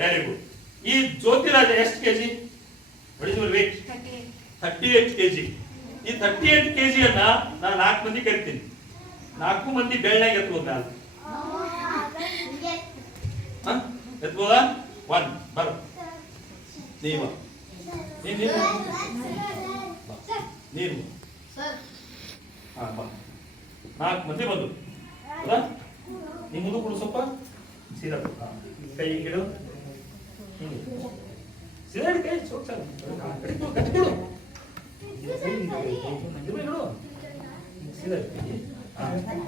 Very good. ಈ ಜ್ಯೋತಿರಾಜ ಎಷ್ಟು KG? Wait 38 KG. ಈ 38 ಕೆಜಿಯನ್ನ ನಾನು 4 ಮಂದಿ ಕರಿತೀನಿ. 4 ಮಂದಿ ಬೆಳ್ಳಾಗಿ ಎತ್ಬೋದು ನಾನು. ಎತ್ಬೋದಾ? 1 ಬರು ನೀವು ನೀನು 4 ಮಂದಿ ಬಂದು ಹೌದಾ? ನೀವು ಮುಂದೆ ಕೊಡು ಸ್ವಲ್ಪ ಸೀದಾ ಕೈ ಹಿಂಗಿಡು ಸೀದಾ ಹಿಡಿ ಕೈ ಚೋಕ್ ಸರ್ ಗಟ್ಟಿ ಕೊಡು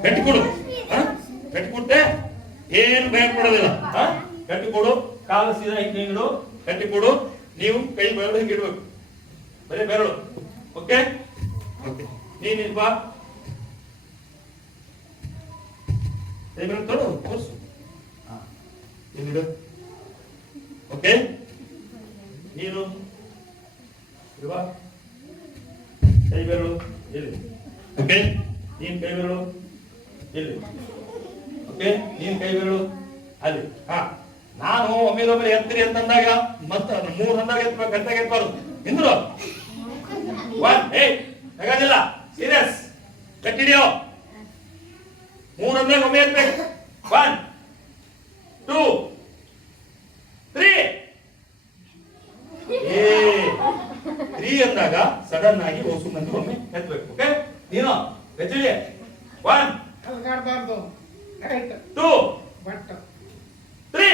ಗಟ್ಟಿ ಕೊಡು ಗಟ್ಟಿ ಕೊಟ್ಟೆ ಏನು ಭಯ ಪಡೋದಿಲ್ಲ. ಗಟ್ಟಿ ಕೊಡು ಕಾಲು ಸೀದಾ ಹಿಂಗಿಡು ಗಟ್ಟಿ ಕೊಡು. ನೀವು ಕೈ ಬೆರಳು ಹಿಂಗಿಡ್ಬೇಕು ಬರೀ ಬೆರಳು. ಓಕೆ ನೀನ್ ಬಾ ಕೈ ಬೆರಳು ತೊಡು ತೋರ್ಸು. ಹಿಂಗಿಡು. ಓಕೆ ನೀನು ಇಲ್ವಾ ಕೈ ಬೆರಳು ಇಲ್ಲಿ. ಓಕೆ ನೀನ್ ಕೈ ಬೆರಳು ಇಲ್ಲಿ. ಓಕೆ ನೀನ್ ಕೈ ಬೆರಳು ಅಲ್ಲಿ. ನಾನು ಒಮ್ಮೆದೊಮ್ಮೆ ಎತ್ತೀರಿ ಅಂತಂದಾಗ ಮತ್ತ 3 ಅಂದಾಗ ಎತ್ತಬೇಕು, ಗಂಟೆಗೆ ಎತ್ತಬಾರ್ದು. ಇಂದ್ರು 1 ಹೇಗಾದಿಲ್ಲ ಸೀರಿಯಸ್ ಗಟ್ಟಿಡಿಯೋ. 3 ಅಂದಾಗ ಒಮ್ಮೆ ಎತ್ತಬೇಕು. 1 2 3 3 ಅಂದಾಗ ಸಡನ್ ಆಗಿ ಓಸು ಮಂದಿ ಒಮ್ಮೆ ಎತ್ತಬೇಕು. ಓಕೆ ನೀನು ಗಟ್ಟಿಡಿ. 1 2 3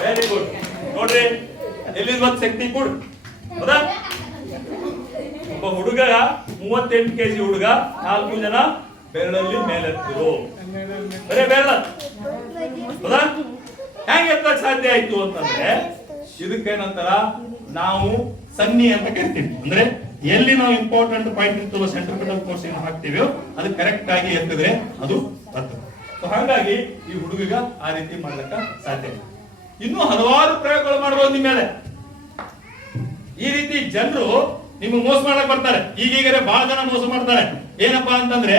ವೆರಿ ಗುಡ್. ನೋಡ್ರಿ ಎಲ್ಲಿ ಒಂದು ಶಕ್ತಿ ಕೊಡು. ಹೌದಾ? ಒಬ್ಬ ಹುಡುಗ 38 ಕೆಜಿ ಹುಡುಗ 4 ಜನ ಬೆರಳಲ್ಲಿ ಮೇಲೆತ್ತಿರು ಬರೇ ಬೆರಳ. ಹೌದಾ? ಹೆಂಗೆ ಎತ್ತಕ್ಕೆ ಸಾಧ್ಯ ಆಯ್ತು ಅಂತಂದ್ರೆ ಇದಕ್ಕೇನಂತಾರ ನಾವು ಸನ್ನಿ ಅಂತ ಕರಿತೀವಿ. ಅಂದ್ರೆ ಎಲ್ಲಿ ನಾವು ಇಂಪಾರ್ಟೆಂಟ್ ಪಾಯಿಂಟ್ ಇರ್ತವೋ ಸೆಂಟ್ರಿಪಿಟಲ್ ಫೋರ್ಸ್ ಏನು ಹಾಕ್ತೀವೋ ಅದು ಕರೆಕ್ಟ್ ಆಗಿ ಎತ್ತಿದ್ರೆ ಅದು ಬರ್ತದೆ. ಸೊ ಹಾಗಾಗಿ ಈ ಹುಡುಗಿಗ ಆ ರೀತಿ ಮಾಡ್ಲಿಕ್ಕ ಸಾಧ್ಯ. ಇನ್ನೂ ಹಲವಾರು ಪ್ರಯೋಗಗಳು ಮಾಡಬಹುದು ನಿಮ್ಮ ಮೇಲೆ. ಈ ರೀತಿ ಜನರು ನಿಮ್ಗೆ ಮೋಸ ಮಾಡಕ್ ಬರ್ತಾರೆ. ಈಗೀಗರೆ ಬಹಳ ಜನ ಮೋಸ ಮಾಡ್ತಾರೆ. ಏನಪ್ಪಾ ಅಂತಂದ್ರೆ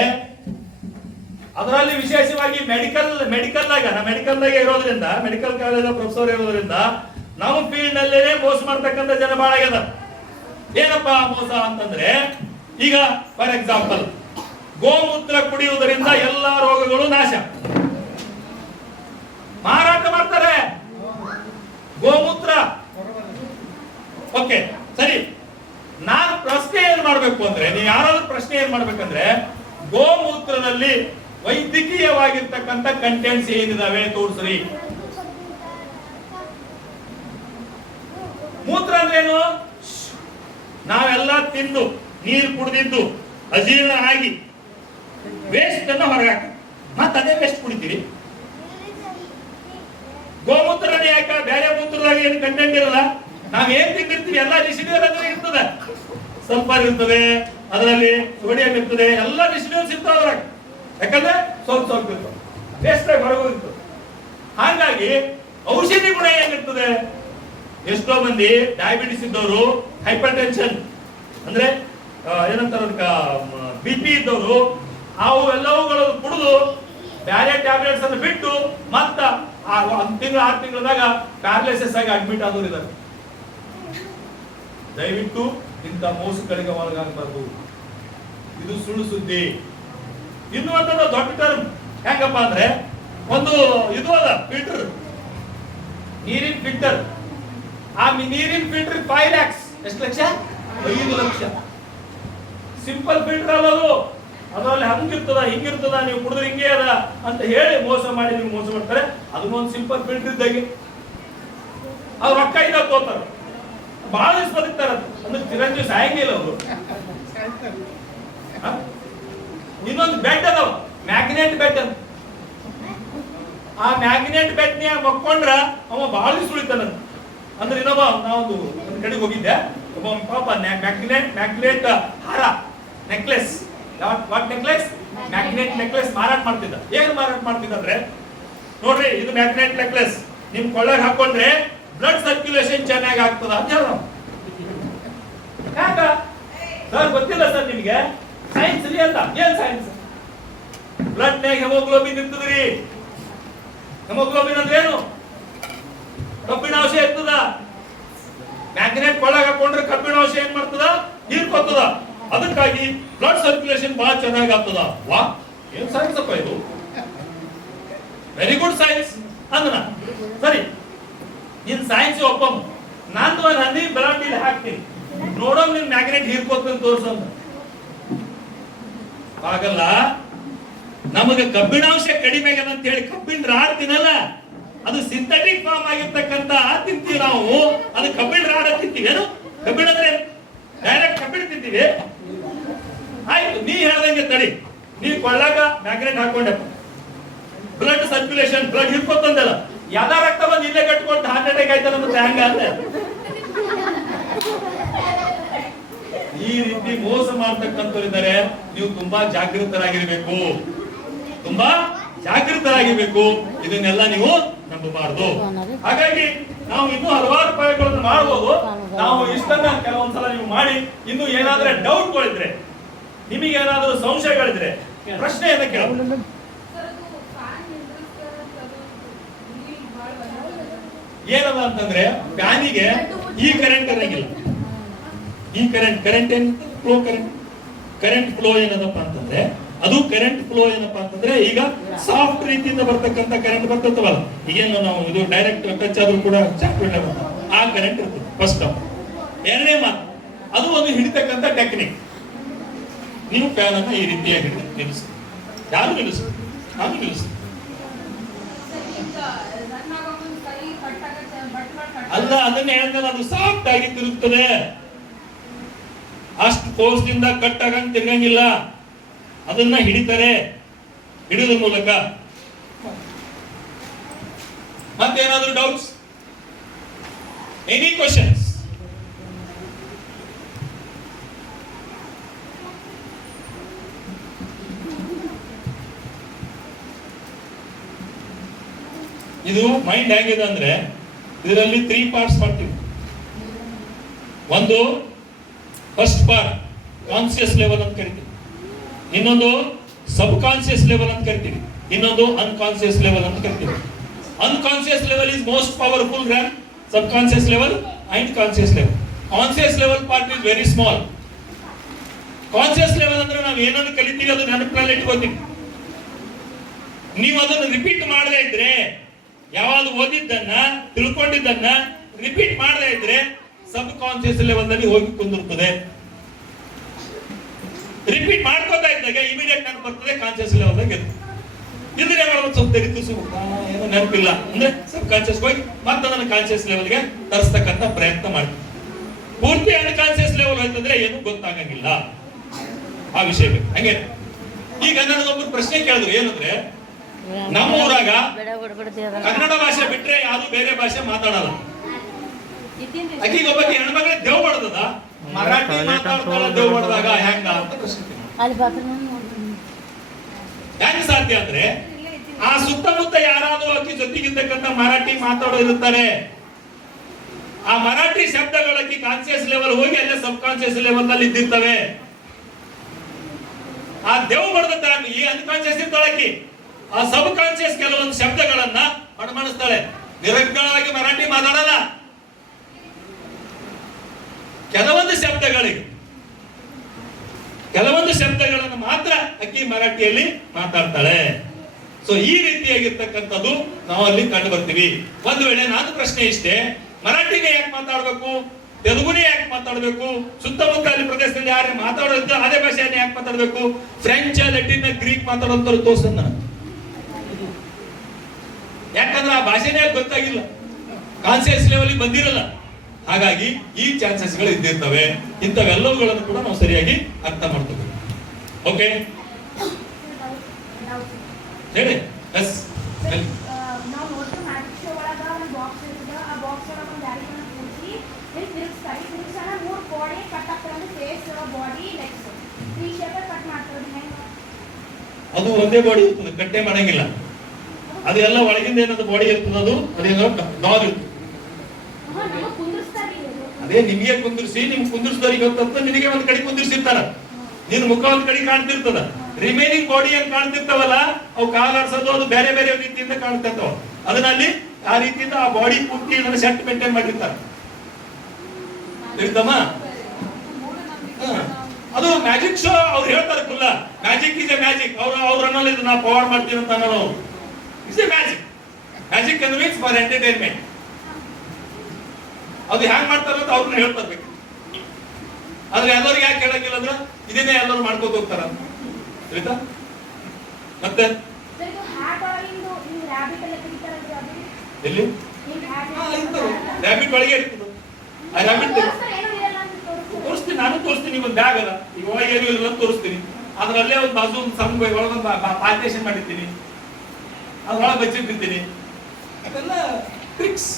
ಅದರಲ್ಲಿ ವಿಶೇಷವಾಗಿ ಮೆಡಿಕಲ್ನಾಗ ಇರೋದ್ರಿಂದ, ಮೆಡಿಕಲ್ ಕಾಲೇಜ್ ಪ್ರೊಫೆಸರ್ ಇರೋದ್ರಿಂದ ನಮ್ಮ ಫೀಲ್ಡ್ ನಲ್ಲೇನೆ ಮೋಸ ಮಾಡ್ತಕ್ಕಂಥ ಜನ ಬಹಳ ಆಗ್ಯದ. ಏನಪ್ಪಾ ಮೋಸ ಅಂತಂದ್ರೆ ಈಗ ಫಾರ್ ಎಕ್ಸಾಂಪಲ್ ಗೋಮೂತ್ರ ಕುಡಿಯುವುದರಿಂದ ಎಲ್ಲಾ ರೋಗಗಳು ನಾಶ. ಮಾರಾಟ ಮಾಡ್ತಾರೆ ಗೋಮೂತ್ರ. ಓಕೆ ಸರಿ, ನಾನು ಪ್ರಶ್ನೆ ಏನ್ ಮಾಡ್ಬೇಕು ಅಂದ್ರೆ, ನೀವು ಯಾರಾದ್ರೂ ಪ್ರಶ್ನೆ ಏನ್ ಮಾಡ್ಬೇಕಂದ್ರೆ ಗೋಮೂತ್ರದಲ್ಲಿ ವೈದ್ಯಕೀಯವಾಗಿರ್ತಕ್ಕಂಥ ಕಂಟೆಂಟ್ಸ್ ಏನಿದಾವೆ ತೋರಿಸ್ರಿ. ಮೂತ್ರ ಅಂದ್ರೇನು? ನಾವೆಲ್ಲ ತಿಂದು ನೀರು ಕುಡಿದಿದ್ದು ಅಜೀರ್ಣ ಆಗಿ ವೇಸ್ಟ್ ಅನ್ನ ಹೊರಗಾಕ ಮತ್ತೆ ಅದೇ ವೇಸ್ಟ್ ಕುಡಿತೀರಿ. ಗೋಮೂತ್ರನೇ ಯಾಕ? ಬೇರೆ ಮೂತ್ರದಾಗ ಏನು ಕಂಟೆಂಟ್ ಇರಲ್ಲ. ನಾವೇನ್ ತಿಂದಿರ್ತೀವಿ ಎಲ್ಲ ರಿಸಿಡ್ಯೂಲ್ ಅಂದ್ರೆ ಇರ್ತದೆ. ಸಲ್ಫರ್ ಇರ್ತದೆ, ಅದರಲ್ಲಿ ಸೋಡಿಯಂ ಇರ್ತದೆ, ಎಲ್ಲ ರಿಸಿಡ್ಯೂಲ್ಸ್ ಇರ್ತಾವ ಅದ್ರಾಗ. ಯಾಕಂದ್ರೆ ಸ್ವಲ್ಪ ಇರ್ತದೆ, ವೇಸ್ಟ್ ಆಗಿ ಹೊರಗೋಗಿರ್ತದೆ. ಹಾಗಾಗಿ ಔಷಧಿ ಗುಣ ಏನಿರ್ತದೆ? ಎಷ್ಟೋ ಮಂದಿ ಡಯಾಬಿಟಿಸ್ ಇದ್ದವರು, ಹೈಪರ್ ಟೆನ್ಷನ್ ಅಂದ್ರೆ ಏನಂತಾರ BP ಇದ್ದವರು ಅವು ಎಲ್ಲವುಗಳು ಕುಡಿದು ಬ್ಯಾರೆ ಟ್ಯಾಬ್ಲೆಟ್ಸ್ ಅನ್ನು ಬಿಟ್ಟು ಮತ್ತ 1 ತಿಂಗಳು 6 ತಿಂಗಳದಾಗ ಪ್ಯಾರಲೈಸಿಸ್ ಆಗಿ ಅಡ್ಮಿಟ್ ಆದವರು ಇದ್ದಾರೆ. ದಯವಿಟ್ಟು ಇಂಥ ಮೋಸಗಳಿಗೆ ಒಳಗಾಗಬಾರ್ದು. ಇದು ಸುಳ್ಳು ಸುದ್ದಿ. ಇನ್ನು ಒಂದು ದೊಡ್ಡ ಟರ್ಮ್ ಹೆಂಗಪ್ಪ ಅಂದ್ರೆ ಒಂದು ಇದು ಅದ ಫಿಲ್ಟರ್, ನೀರಿನ ಫಿಲ್ಟರ್. ಆ ನೀರಿನ ಫಿಲ್ಟರ್ 5 lakhs. ಎಷ್ಟು ಲಕ್ಷ? 5 ಲಕ್ಷ. ಸಿಂಪಲ್ ಫಿಲ್ಟರ್ ಅಲ್ಲದು. ಅದರಲ್ಲಿ ಹಂಗಿರ್ತದ ಹಿಂಗಿರ್ತದ, ನೀವು ಕುಡಿದ್ರೆ ಹಿಂಗೆ ಅದ ಅಂತ ಹೇಳಿ ಮೋಸ ಮಾಡಿ ನೀವು ಮೋಸ ಮಾಡ್ತಾರೆ. ಅದನ್ನೊಂದು ಸಿಂಪಲ್ ಫಿಲ್ಟರ್ ಇದ್ದಾಗೆ ಅವ್ರು ರೊಕ್ಕ ಇದ್ದಾಗ ತೋತಾರ, ಬಹಳ ದಿವಸ ಬದುಕ್ತಾರ. ಅಂದ್ರೆ ಚಿರಂಜೀವಿ ಸಾಯಂಗಿಲ್ಲ ಅವರು. ಇನ್ನೊಂದು ಬೆಡ್ ಅದಾವ, ಮ್ಯಾಗ್ನೆಟ್ ಬೆಡ್ ಅಂತ. ಆ ಮ್ಯಾಗ್ನೆಟ್ ಬೆಡ್ ನ್ಯಾಗ ಮಕ್ಕೊಂಡ್ರ ಅವ ಬಹಳ ದಿವಸ ಉಳಿತಾನ. ಅಂದ್ರೆ ಇನ್ನೊಬ್ಬ ನಾವೊಂದು ಕಡೆಗೆ ಹೋಗಿದ್ದೆ, ಒಬ್ಬ ಪಾಪ ಮ್ಯಾಗ್ನೆಟ್ ಹಾರ, necklace, what necklace? Magnet necklace ಮಾರಾಟ ಮಾಡ್ತಿದ್ದ. ಏನು ಮಾರಾಟ ಮಾಡ್ತಿದ್ದ ಅಂದ್ರೆ ನೋಡ್ರಿ ಇದು ಮ್ಯಾಗ್ನೆಟ್ ನೆಕ್ಲೆಸ್ ನಿಮ್ ಕೊಳ್ಳಾಗ ಹಾಕೊಂಡ್ರೆ ಬ್ಲಡ್ ಸರ್ಕ್ಯುಲೇಷನ್ ಚೆನ್ನಾಗಿ ಆಗ್ತದ ಅಂತ ಹೇಳ ಯಾಕ ಸರ್ ಗೊತ್ತಿಲ್ಲ ಸರ್ ನಿಮ್ಗೆ ಸೈನ್ಸ್ ರೀ ಅಂತ ಏನ್ ಸೈನ್ಸ್ ಬ್ಲಡ್ ನಾಗ ಹೆಮೋಗ್ಲೋಬಿನ್ ಇರ್ತದ್ರಿ ಹೆಮೋಗ್ಲೋಬಿನ್ ಅಂದ್ರೆ ಏನು ಕಬ್ಬಿಣಾಂಶ ಇರ್ತದ ಮ್ಯಾಗ್ನೆಟ್ ಕೊಳ್ಳಾಗ ಹಾಕೊಂಡ್ರೆ ಕಬ್ಬಿಣಾಂಶ ಏನ್ ಮಾಡ್ತದ ಹೀರ್ಕೊತದ ಅದಕ್ಕಾಗಿ ಬ್ಲಡ್ ಸರ್ಕ್ಯುಲೇಷನ್ ಬಹಳ ಚೆನ್ನಾಗಿ ಆಗ್ತದ ವಾ ಏನ್ ಸೈನ್ಸ್ ಅಪ್ಪ ಇದು ವೆರಿ ಗುಡ್ ಸೈನ್ಸ್ ಅಂದ್ರ ಸರಿ ನಿನ್ ಸೈನ್ಸ್ ಒಪ್ಪ ನಂದು ಒಂದು ಹನಿ ಬ್ಲಡ್ ಇಲ್ಲಿ ಹಾಕ್ತೀನಿ ನೋಡೋ ನಿನ್ ಮ್ಯಾಗ್ನೆಟ್ ಹೀರ್ಕೋತ ತೋರ್ಸಂತ ಆಗಲ್ಲ ನಮಗೆ ಕಬ್ಬಿಣಾಂಶ ಕಡಿಮೆ ಆಗದ ಅಂತ ಹೇಳಿ ಕಬ್ಬಿಣ ರಾಡ್ ತಿನ್ನಲ್ಲ ಅದು ಸಿಂಥೆಟಿಕ್ ಫಾರ್ಮ್ ಆಗಿರ್ತಕ್ಕಂತ ತಿಂತೀವಿ ನಾವು ಅದು ಕಬ್ಬಿಣ ರಾಡ್ ತಿಂತೀವಿ ಏನು ಕಬ್ಬಿಣ ಅಂದ್ರೆ ಡೈರೆಕ್ಟ್ ಕಬ್ಬಿಣ ತಿಂತೀವಿ ಆಯ್ತು ನೀ ಹೇಳ್ದಂಗೆ ತಡಿ ನೀ ಕೊಳ್ಳಾಗ ಮ್ಯಾಗ್ನೆಟ್ ಹಾಕೊಂಡೆ ಬ್ಲಡ್ ಸರ್ಕ್ಯುಲೇಷನ್ ಬ್ಲಡ್ ಹಿಡ್ಕೊತಂದಲ್ಲ ಯಾವ್ದಾ ರಕ್ತ ಬಂದು ಇಲ್ಲೇ ಕಟ್ಕೊಂಡು ಹಾರ್ಟ್ ಅಟ್ಯಾಕ್ ಆಯ್ತಲ್ಲ ಮತ್ತೆ ಹ್ಯಾಂಗ ಅಂದೆ ಈ ರೀತಿ ಮೋಸ ಮಾಡ್ತಕ್ಕಂಥವರಿದ್ದಾರೆ ನೀವು ತುಂಬಾ ಜಾಗೃತರಾಗಿರ್ಬೇಕು ತುಂಬಾ ಜಾಗೃತರಾಗಿರ್ಬೇಕು ಇದನ್ನೆಲ್ಲ ನೀವು ನಂಬಬಾರದು ಹಾಗಾಗಿ ನಾವು ಇನ್ನೂ ಹಲವಾರು ಪ್ರಯೋಗಗಳನ್ನು ಮಾಡಬಹುದು ನಾವು ಇಷ್ಟನ್ನ ಕೆಲವೊಂದ್ಸಲ ನೀವು ಮಾಡಿ ಇನ್ನು ಏನಾದ್ರೆ ಡೌಟ್ಗಳಿದ್ರೆ ನಿಮಗೆ ಏನಾದರೂ ಸಂಶಯಗಳಿದ್ರೆ ಪ್ರಶ್ನೆಯನ್ನ ಕೇಳಬಹುದು ಏನದ ಅಂತಂದ್ರೆ ಫ್ಯಾನಿಗೆ ಈ ಕರೆಂಟ್ ಇರಂಗಿಲ್ಲ ಈ ಕರೆಂಟ್ ಏನ್ ಫ್ಲೋ ಕರೆಂಟ್ ಫ್ಲೋ ಏನದಪ್ಪ ಅಂತಂದ್ರೆ ಅದು ಕರೆಂಟ್ ಫ್ಲೋ ಏನಪ್ಪಾ ಅಂತಂದ್ರೆ ಈಗ ಸಾಫ್ಟ್ ರೀತಿಯಿಂದ ಬರ್ತಕ್ಕಂಥ ಕರೆಂಟ್ ಬರ್ತದವಲ್ಲ ಈಗೇನು ನಾವು ಇದು ಡೈರೆಕ್ಟ್ ಟಚ್ ಆದ್ರೂ ಕೂಡ ಆ ಕರೆಂಟ್ ಇರ್ತದೆ ಫಸ್ಟ್ ಎರಡನೇ ಮಾತು ಅದು ಒಂದು ಹಿಡಿತಕ್ಕಂಥ ಟೆಕ್ನಿಕ್ ನೀವು ಫ್ಯಾನ್ ಅನ್ನ ಈ ರೀತಿಯಾಗಿ ನಿಲ್ಲಿಸಿ ಯಾರು ನಿಲ್ಲಿಸಿ ನಾನು ನಿಲ್ಲಿಸಿ ಅಲ್ಲ ಅದನ್ನ ಹೇಳಿದ್ರೆ ಅದು ಸಾಫ್ಟ್ ಆಗಿ ತಿರುಗ್ತದೆ ಅಷ್ಟು ಫೋರ್ಸ್ನಿಂದ ಕಟ್ ಆಗಂಗ್ ತಿರ್ಗಂಗಿಲ್ಲ ಅದನ್ನ ಹಿಡಿತಾರೆ ಹಿಡಿದ ಮೂಲಕ ಮತ್ತೇನಾದ್ರೂ ಡೌಟ್ಸ್ ಎನಿ ಕ್ವಶನ್ಸ್ ಇದು ಮೈಂಡ್ ಹೇಗಿದೆ ಅಂದ್ರೆ ಇದರಲ್ಲಿ 3 ಪಾರ್ಟ್ಸ್ ಮಾಡ್ತೀವಿ ಒಂದು ಫಸ್ಟ್ ಪಾರ್ಟ್ ಕಾನ್ಸಿಯಸ್ ಲೆವೆಲ್ ಅಂತ ಕರಿತೀವಿ ಇನ್ನೊಂದು ಸಬ್ ಕಾನ್ಸಿಯಸ್ ಲೆವೆಲ್ ಅಂತ ಕರಿತೀವಿ ಇನ್ನೊಂದು ಅನ್ಕಾನ್ಸಿಯಸ್ ಲೆವೆಲ್ ಅಂತ ಕರಿತೀವಿ unconscious level is most powerful Dhan sub conscious level and conscious level conscious level part is very small conscious level ಅಂದ್ರೆ ನಾವು ಏನನ್ನು ಕಲಿತೀವಿ ಅದು ನೆನಪಿನಲ್ಲಿ ಇಟ್ಕೋತೀವಿ ನೀವು ಅದನ್ನು ರಿಪೀಟ್ ಮಾಡದೇ ಇದ್ರೆ ಯಾವಾಗ ಓದಿದ್ದನ್ನ ತಿಳ್ಕೊಂಡಿದ್ದನ್ನ ರಿಪೀಟ್ ಮಾಡದೇ ಇದ್ರೆ ಸಬ್ ಕಾನ್ಸಿಯಸ್ ಲೆವೆಲ್ ನಲ್ಲಿ ಹೋಗಿ ಕುಂದಿರ್ತದೆ ರಿಪೀಟ್ ಮಾಡ್ಕೋತಾ ಇದ್ದಾಗ ಇಮಿಡಿಯೇಟ್ ನೆನಪು ಬರ್ತದೆ ಕಾನ್ಸಿಯಸ್ ಲೆವೆಲ್ ದಾಗ ಇದ್ರೆ ಸ್ವಲ್ಪ ತೆರಿತು ಏನೋ ನೆನಪಿಲ್ಲ ಅಂದ್ರೆ ಸಬ್ ಕಾನ್ಸಿಯಸ್ ಹೋಗಿ ಮತ್ತೆ ಅದನ್ನ ಕಾನ್ಸಿಯಸ್ ಲೆವೆಲ್ಗೆ ತರಿಸ್ತಕ್ಕಂಥ ಪ್ರಯತ್ನ ಮಾಡ್ತೀವಿ ಪೂರ್ತಿ ಅನ್ಕಾನ್ಸಿಯಸ್ ಲೆವೆಲ್ ಹೋಯ್ತಂದ್ರೆ ಏನು ಗೊತ್ತಾಗಂಗಿಲ್ಲ ಆ ವಿಷಯ ಬೇಕು ಹಂಗೆ ಈಗ ನನಗೊಬ್ಬರು ಪ್ರಶ್ನೆ ಕೇಳಿದ್ರು ಏನಂದ್ರೆ ನಮ್ಮ ಊರಾಗ ಕನ್ನಡ ಭಾಷೆ ಬಿಟ್ರೆ ಯಾರು ಬೇರೆ ಭಾಷೆ ಮಾತಾಡಲ್ಲ ಅಕ್ಕಿಗೊಬ್ಬಕ್ಕೆ ಹೆಣ್ಮಗಳಿಗೆ ದೇವ್ ಬಡದದ ಮರಾಠಿ ಮಾತಾಡ್ತಾಳ ದೇವ್ ಬಡದಾಗ ಹೆಂಗ ಅಂತ ಪ್ರಶ್ನೆ ಹೆಂಗ ಸಾಧ್ಯ ಅಂದ್ರೆ ಆ ಸುತ್ತಮುತ್ತ ಯಾರಾದ್ರೂ ಅಕ್ಕಿ ಜೊತೆಗಿರ್ತಕ್ಕಂಥ ಮರಾಠಿ ಮಾತಾಡೋ ಇರುತ್ತಾರೆ ಆ ಮರಾಠಿ ಶಬ್ದಗಳಕ್ಕಿ ಕಾನ್ಸಿಯಸ್ ಲೆವೆಲ್ ಹೋಗಿ ಅಲ್ಲೇ ಸಬ್ ಕಾನ್ಸಿಯಸ್ ಲೆವೆಲ್ ನಲ್ಲಿ ಇದ್ದಿರ್ತವೆ ಆ ದೇವ್ ಬಡದ ಈ ಅನ್ಕಾನ್ಸಿಯಸ್ ಇರ್ತಾಳಕ್ಕಿ ಆ ಸಬ್ ಕಾನ್ಸಿಯಸ್ ಕೆಲವೊಂದು ಶಬ್ದಗಳನ್ನ ಅನುಮಾನಿಸ್ತಾಳೆ ನಿರರ್ಗಳವಾಗಿ ಮರಾಠಿ ಮಾತಾಡಲ್ಲ ಕೆಲವೊಂದು ಶಬ್ದಗಳನ್ನು ಮಾತ್ರ ಅಕ್ಕಿ ಮರಾಠಿಯಲ್ಲಿ ಮಾತಾಡ್ತಾಳೆ ಸೊ ಈ ರೀತಿಯಾಗಿರ್ತಕ್ಕಂಥದ್ದು ನಾವು ಅಲ್ಲಿ ಕಂಡು ಬರ್ತೀವಿ ಒಂದು ವೇಳೆ ನಾನು ಪ್ರಶ್ನೆ ಇಷ್ಟೇ ಮರಾಠಿನೇ ಯಾಕೆ ಮಾತಾಡ್ಬೇಕು ತೆಲುಗುನೇ ಯಾಕೆ ಮಾತಾಡ್ಬೇಕು ಸುತ್ತಮುತ್ತ ಅಲ್ಲಿ ಪ್ರದೇಶದಲ್ಲಿ ಯಾರೇ ಮಾತಾಡೋದು ಅದೇ ಭಾಷೆಯನ್ನ ಯಾಕೆ ಮಾತಾಡ್ಬೇಕು ಫ್ರೆಂಚ್ ಲ್ಯಾಟಿನ್ ಗ್ರೀಕ್ ಮಾತಾಡೋಂಥವ್ರು ತೋರ್ಸನ್ನ ಯಾಕಂದ್ರೆ ಆ ಭಾಷೆನೇ ಗೊತ್ತಾಗಿಲ್ಲ ಕಾನ್ಸಿಯಸ್ ಲೆವೆಲ್ ಬಂದಿರಲ್ಲ ಹಾಗಾಗಿ ಈ ಚಾನ್ಸಸ್ ಗಳು ಇದ್ದಿರ್ತವೆ ಇಂಥವೆಲ್ಲವುಗಳನ್ನು ಕೂಡ ನಾವು ಸರಿಯಾಗಿ ಅರ್ಥ ಮಾಡ್ತೇವೆ ಓಕೆ ಹೇಳಿ ಎಸ್ ಅದು ಒಂದೇ ಬಾಡಿ ಇರ್ತದೆ ಕಟ್ಟೆ ಮಾಡಂಗಿಲ್ಲ ಅದೆಲ್ಲ ಒಳಗಿಂದ ಏನದು ಬಾಡಿ ಇರ್ತದೆ, ಅದೇನೋ ಡಾಲ್ ಇರ್ತದೆ. ಅದೇ ನಿಮಗೆ ಕುಂದಿರ್ಸಿ, ನಿಮ್ ಕುಂದಿರ್ಸಿದವ್ರಿಗೆ ಗೊತ್ತ, ನಿನಗೆ ಒಂದ್ ಕಡೆ ಕುಂದಿರ್ಸಿರ್ತಾರ, ನಿನ್ ಮುಖ ಒಂದ್ ಕಡೆ ಕಾಣ್ತಿರ್ತದ, ರಿಮೈನಿಂಗ್ ಬಾಡಿ ಏನ್ ಕಾಣ್ತಿರ್ತಾವಲ್ಲ ಅವು ಕಾಲಾಡ್ಸೋದು ಅದು ಬೇರೆ ಬೇರೆ ರೀತಿಯಿಂದ ಕಾಣ್ತಿರ್ತಾವ. ಅದರಲ್ಲಿ ಆ ರೀತಿಯಿಂದ ಆ ಬಾಡಿ ಪೂರ್ತಿ ಸೆಟ್ ಮೇಂಟೈನ್ ಮಾಡಿರ್ತಾರೆ. ತಿಳಿತಮ್ಮ? ಅದು ಮ್ಯಾಜಿಕ್ ಶೋ ಅವ್ರು ಹೇಳ್ತಾರೆ ಫುಲ್ಲ, ಮ್ಯಾಜಿಕ್ ಇಸ್ ಎ ಮ್ಯಾಜಿಕ್. ಅವ್ರು ಅನ್ನೋಲ್ಲ ಇದು ನಾ ಪವರ್ ಮಾಡ್ತೀನಿ ಅಂತ ಅನ್ನೋಲ್ಲ. ಅವ್ರು ಇಸ್ ಎ ಮ್ಯಾಜಿಕ್. ಮ್ಯಾಜಿಕ್ ಅಂದ್ರೆ ಮೀನ್ಸ್ ಫಾರ್ ಎಂಟರ್ಟೈನ್ಮೆಂಟ್. ಅದು ಹ್ಯಾಂಗ್ ಮಾಡ್ತಾರ ಅಂತ ಅವ್ರನ್ನ ಹೇಳ್ತಾರೆ. ಆದ್ರೆ ಎಲ್ಲರಿಗೆ ಯಾಕೆ ಹೇಳಂಗಿಲ್ಲ ಅಂದ್ರೆ ಇದನ್ನೇ ಎಲ್ಲರೂ ಮಾಡ್ಕೋತ ಹೋಗ್ತಾರ. ತಿಳಿತಾ? ಮತ್ತೆ ಎಲ್ಲಿ ರ್ಯಾಬಿಟ್ ಒಳಗೆ ಇರ್ತದೆ. ಆ ರ್ಯಾಬಿಟ್ ತೋರಿಸ್ತೀನಿ, ನಾನು ತೋರಿಸ್ತೀನಿ. ಒಂದು ಬ್ಯಾಗ್ ಅದ, ಈಗ ಒಳಗೆ ಏನು ಇಲ್ಲ ತೋರಿಸ್ತೀನಿ. ಅದ್ರಲ್ಲೇ ಒಂದು ಬಾಜು ಒಂದು ಸಣ್ಣ ಒಳಗೊಂದು ಪಾರ್ಟೇಷನ್ ಮಾಡಿರ್ತೀನಿ, ಅದ್ರೊಳಗೆ ಬಚ್ಚಿಟ್ಟಿರ್ತೀನಿ. ಅದೆಲ್ಲ ಟ್ರಿಕ್ಸ್.